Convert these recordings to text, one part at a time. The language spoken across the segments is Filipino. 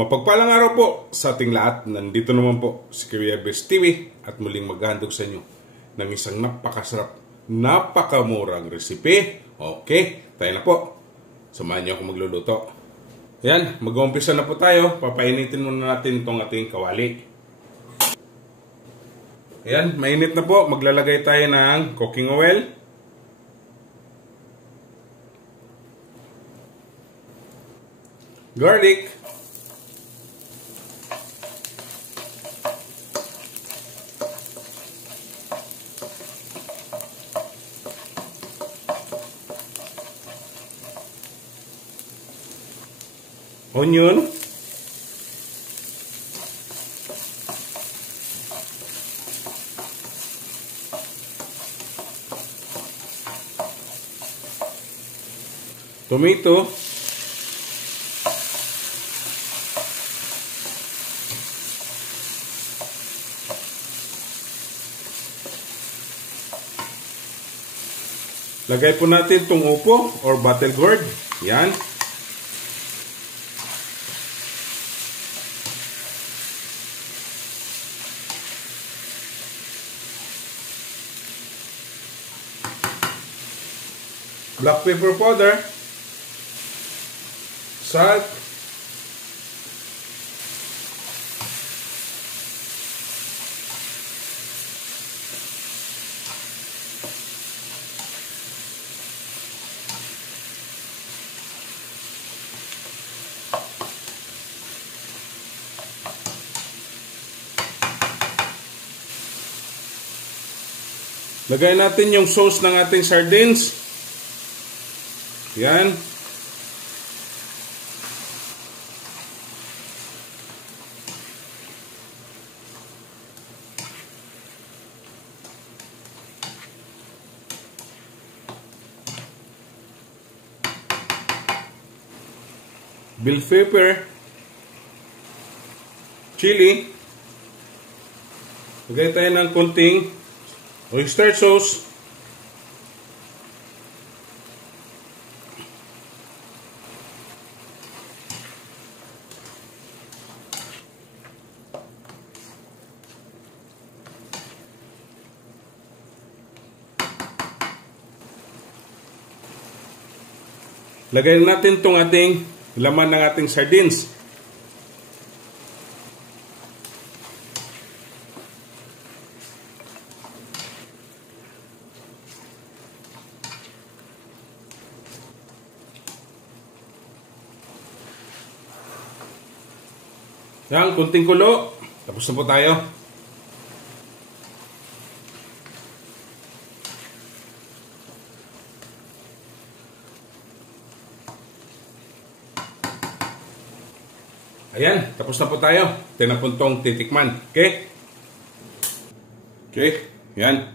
Mapagpalang araw po sa ating lahat. Nandito naman po si Kuya Bes TV at muling maghahandog sa inyo ng isang napakasarap, napakamurang recipe. Okay, tayo na po. Samahan niyo ako magluluto. Yan, mag-uumpisa na po tayo. Papainitin muna natin itong ating kawali. Yan, mainit na po. Maglalagay tayo ng cooking oil. Garlic. Onion. Tomato. Lagay po natin itong upo or battle gourd. Yan. Black pepper powder, salt, lagay natin yung sauce ng ating sardines. Yan. Bell pepper, chili. Lagay tayo ng konting oyster sauce. Lagay natin itong ating laman ng ating sardines. Yan, kunting kulo. Tapos na po tayo. Ayan, tapos na po tayo. Ito na po itong titikman. Okay? Okay, yan.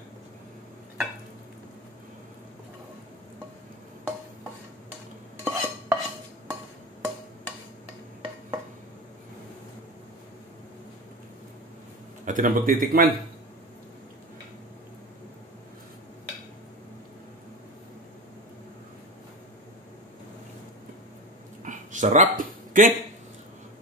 At ito na po titikman. Sarap. Okay?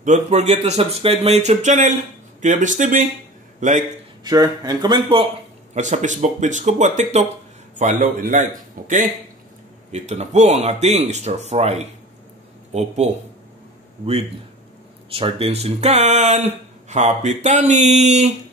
Don't forget to subscribe my YouTube channel, Kuya Bes TV. Like, share, and comment po. At sa Facebook page ko po at TikTok, follow and like. Okay? Ito na po ang ating stir fry. Opo. With sardines in can. Happy tummy!